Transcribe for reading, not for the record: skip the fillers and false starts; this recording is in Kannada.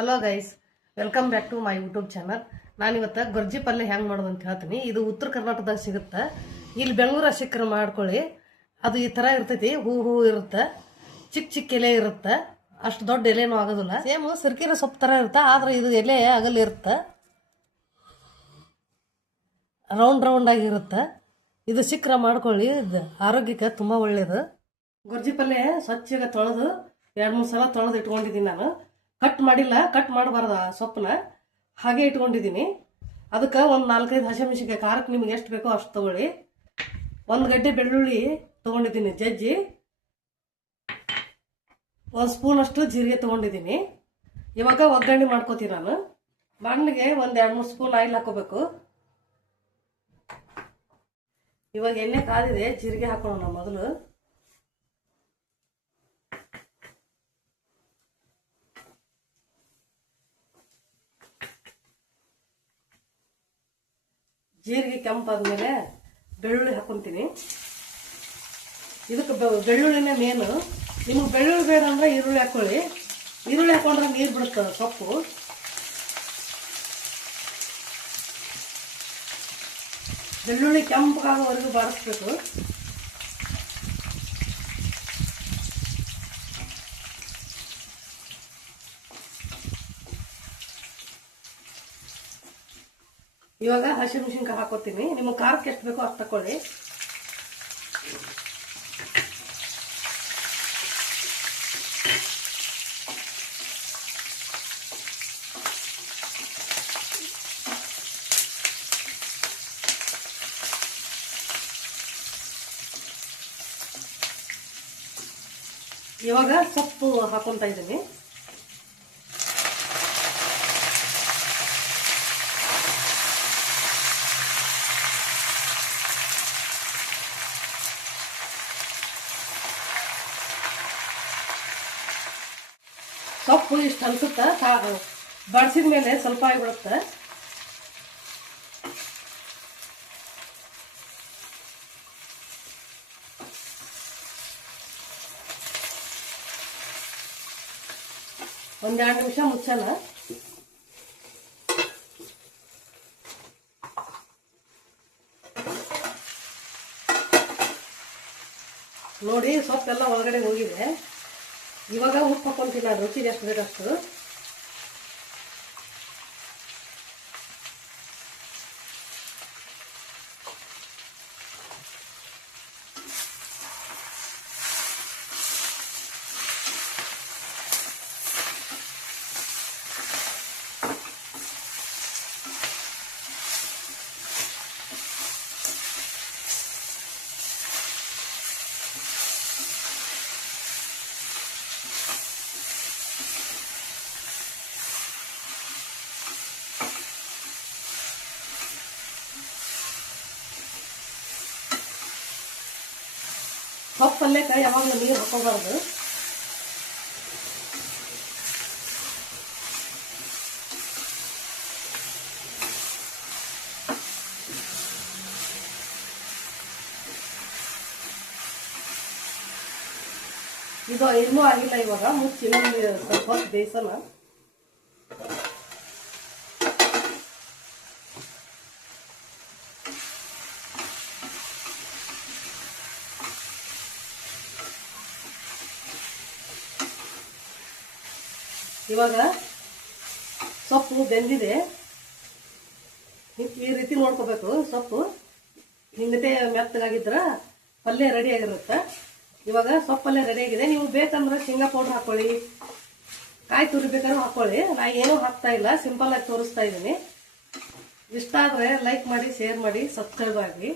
Hello guys, welcome back to my YouTube channel. ನಾನಿವತ್ತು ಗೊರ್ಜಿ ಪಲ್ಯ ಹೆಂಗೆ ಮಾಡೋದು ಅಂತ ಹೇಳ್ತೀನಿ. ಇದು ಉತ್ತರ ಕರ್ನಾಟಕದಾಗ ಸಿಗುತ್ತೆ. ಇಲ್ಲಿ ಬೆಂಗಳೂರು ಸಿಕ್ಕರೆ ಮಾಡ್ಕೊಳ್ಳಿ. ಅದು ಈ ಥರ ಇರ್ತೈತಿ, ಹೂ ಇರುತ್ತೆ, ಚಿಕ್ಕ ಚಿಕ್ಕ ಎಲೆ ಇರುತ್ತೆ, ಅಷ್ಟು ದೊಡ್ಡ ಎಲೆನೂ ಆಗೋದಿಲ್ಲ. ಸೇಮ್ ಸಿರ್ಕಿರ ಸೊಪ್ಪು ಥರ ಇರುತ್ತೆ, ಆದರೆ ಇದು ಎಲೆ ಅಗಲ್ ಇರುತ್ತೆ, ರೌಂಡ್ ಆಗಿರುತ್ತೆ. ಇದು ಸಿಕ್ಕರೆ ಮಾಡ್ಕೊಳ್ಳಿ, ಇದು ಆರೋಗ್ಯಕ್ಕೆ ತುಂಬ ಒಳ್ಳೆಯದು. ಗೊರ್ಜಿ ಪಲ್ಯ ಸ್ವಚ್ಛಗೆ ತೊಳೆದು 2-3 ಸಲ ತೊಳೆದು ಇಟ್ಕೊಂಡಿದ್ದೀನಿ. ನಾನು ಕಟ್ ಮಾಡಿಲ್ಲ, ಕಟ್ ಮಾಡಬಾರ್ದು ಸೊಪ್ಪನ್ನ, ಹಾಗೆ ಇಟ್ಕೊಂಡಿದ್ದೀನಿ. ಅದಕ್ಕೆ ಒಂದು 4-5 ಹಸಿಮೆಣಸಿನಕಾಯಿ, ಖಾರಕ್ಕೆ ನಿಮ್ಗೆ ಎಷ್ಟು ಬೇಕೋ ಅಷ್ಟು ತೊಗೊಳ್ಳಿ. 1 ಗಡ್ಡೆ ಬೆಳ್ಳುಳ್ಳಿ ತೊಗೊಂಡಿದ್ದೀನಿ ಜಜ್ಜಿ, 1 ಸ್ಪೂನ್ ಅಷ್ಟು ಜೀರಿಗೆ ತೊಗೊಂಡಿದ್ದೀನಿ. ಇವಾಗ ಒಗ್ಗರಣೆ ಮಾಡ್ಕೋತೀನಿ ನಾನು. ಬಾಣಲಿಗೆ 1-2-3 ಸ್ಪೂನ್ ಆಯಿಲ್ ಹಾಕೋಬೇಕು. ಇವಾಗ ಎಣ್ಣೆ ಕಾದಿದೆ, ಜೀರಿಗೆ ಹಾಕೋಣ ಮೊದಲು. ಜೀರಿಗೆ ಕೆಂಪಾದ್ಮೇಲೆ ಬೆಳ್ಳುಳ್ಳಿ ಹಾಕೊಂತೀನಿ. ಇದಕ್ಕೆ ಬೆಳ್ಳುಳ್ಳಿನೇ ಮೇನು. ನಿಮಗೆ ಬೆಳ್ಳುಳ್ಳಿ ಬೇಡ ಅಂದ್ರೆ ಈರುಳ್ಳಿ ಹಾಕೊಳ್ಳಿ. ಈರುಳ್ಳಿ ಹಾಕೊಂಡ್ರೆ ನೀರು ಬಿಡುತ್ತೆ ಸೊಪ್ಪು. ಬೆಳ್ಳುಳ್ಳಿ ಕೆಂಪಾಗೋವರೆಗೂ ಬಾಡಿಸ್ಬೇಕು. ಇವಾಗ ಹಸಿಮೆಣಸಿನಕಾಯಿ ಹಾಕೋತೀನಿ. ನಿಮಗೆ ಖಾರಕ್ಕೆ ಎಷ್ಟು ಬೇಕೋ ಅಷ್ಟು ತಕೊಳ್ಳಿ. ಇವಾಗ ಸೊಪ್ಪು ಹಾಕೊಂತ ಇದ್ದೀನಿ. ಸೊಪ್ಪು ಇಷ್ಟು ಅನ್ಸುತ್ತೆ, ಬಡಿಸಿದ ಮೇಲೆ ಸ್ವಲ್ಪ ಆಗಿಬಿಡುತ್ತೆ. ಒಂದು 2 ನಿಮಿಷ ಮುಚ್ಚೋಣ. ನೋಡಿ, ಸೊಪ್ಪೆಲ್ಲ ಒಳಗಡೆ ಹೋಗಿದೆ. ಇವಾಗ ಉಪ್ಪು ಹಾಕೊಂತೀನಿ, ನಾನು ರುಚಿಗೆ ಎಷ್ಟು ಬೇಕಷ್ಟು. ಸೊಪ್ಪು ಪಲ್ಯಕ್ಕೆ ಯಾವಾಗಲೂ ನೀರು ಹಾಕೋಬಾರ್ದು. ಇದು ಇನ್ನೂ ಆಗಿಲ್ಲ. ಇವಾಗ ಮುಚ್ಚಿ ಇನ್ನೊಂದು ಸ್ವಲ್ಪ ಹೊತ್ತು ಬೇಯಿಸೋಣ. ಇವಾಗ ಸೊಪ್ಪು ಬೆಂದಿದೆ. ಈ ರೀತಿ ನೋಡ್ಕೋಬೇಕು. ಸೊಪ್ಪು ಹಿಂಗತೆ ಮೆತ್ತಗಾಗಿದ್ರೆ ಪಲ್ಯ ರೆಡಿ ಆಗಿರುತ್ತೆ. ಇವಾಗ ಸೊಪ್ಪು ಪಲ್ಯ ರೆಡಿ ಆಗಿದೆ. ನೀವು ಬೇಕಂದ್ರೆ ಶೇಂಗಾ ಪೌಡ್ರ್ ಹಾಕೊಳ್ಳಿ, ಕಾಯಿ ತುರಿ ಬೇಕಾದ್ರೂ ಹಾಕೊಳ್ಳಿ. ನಾ ಏನೂ ಹಾಕ್ತಾ ಇಲ್ಲ, ಸಿಂಪಲ್ ಆಗಿ ತೋರಿಸ್ತಾ ಇದ್ದೀನಿ. ಇಷ್ಟ ಆದರೆ ಲೈಕ್ ಮಾಡಿ, ಶೇರ್ ಮಾಡಿ, ಸಬ್ಸ್ಕ್ರೈಬ್ ಆಗಿ.